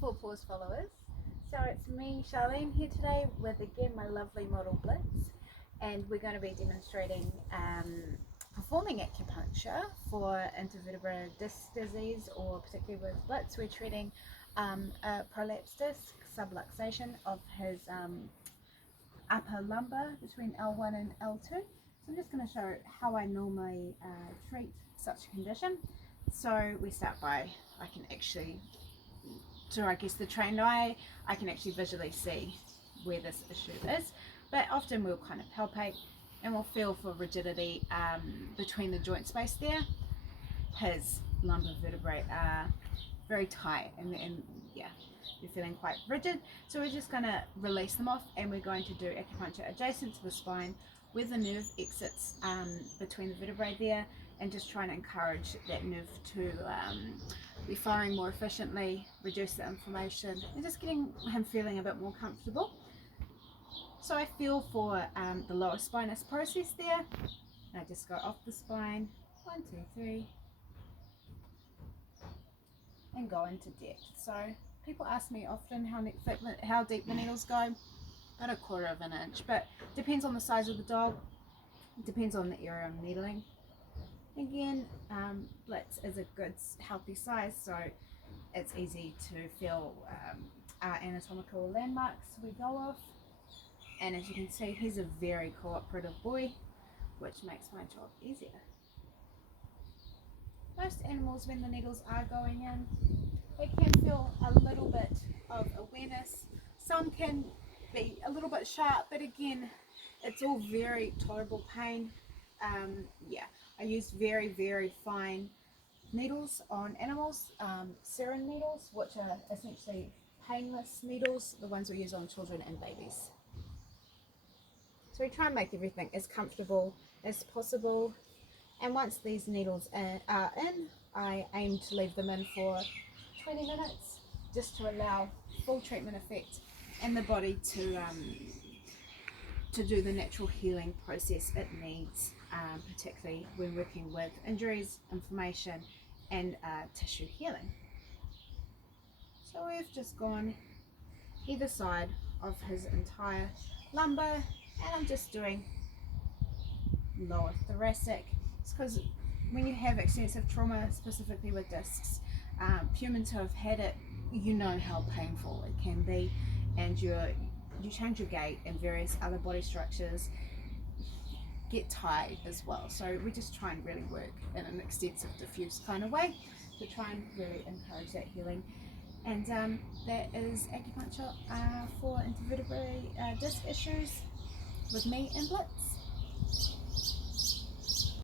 Full Pause followers. So it's me, Charlene, here today with again my lovely model Blitz, and we're going to be demonstrating performing acupuncture for intervertebral disc disease, or particularly with Blitz, we're treating a prolapsed disc subluxation of his upper lumbar between L1 and L2. So I'm just going to show how I normally treat such a condition. So we start by, I can actually, the trained eye, I can actually visually see where this issue is, but often we'll kind of palpate and we'll feel for rigidity between the joint space there. His lumbar vertebrae are very tight and yeah, you're feeling quite rigid, so we're just going to release them off, and we're going to do acupuncture adjacent to the spine where the nerve exits between the vertebrae there, and just trying to encourage that nerve to be firing more efficiently, reduce the inflammation, and just getting him feeling a bit more comfortable. So I feel for the lower spinous process there. I just go off the spine, 1, 2, 3, and go into depth. So people ask me often how deep the needles go. About 1/4 of an inch, but depends on the size of the dog, depends on the area I'm needling. Again, Blitz is a good healthy size, so it's easy to feel our anatomical landmarks we go off. And as you can see, he's a very cooperative boy, which makes my job easier. Most animals, when the needles are going in, they can feel a little bit of awareness. Some can be a little bit sharp, but again, it's all very tolerable pain. Yeah, I use very, very fine needles on animals, serum needles, which are essentially painless needles, the ones we use on children and babies. So we try and make everything as comfortable as possible, and once these needles are in, I aim to leave them in for 20 minutes just to allow full treatment effect and the body to do the natural healing process it needs, particularly when working with injuries, inflammation, and tissue healing. So we've just gone either side of his entire lumbar, and I'm just doing lower thoracic. It's because when you have extensive trauma, specifically with discs, humans who have had it, you know how painful it can be, and you change your gait, and various other body structures get tired as well. So we just try and really work in an extensive, diffuse kind of way to try and really encourage that healing. And that is acupuncture for intervertebral disc issues with me and Blitz.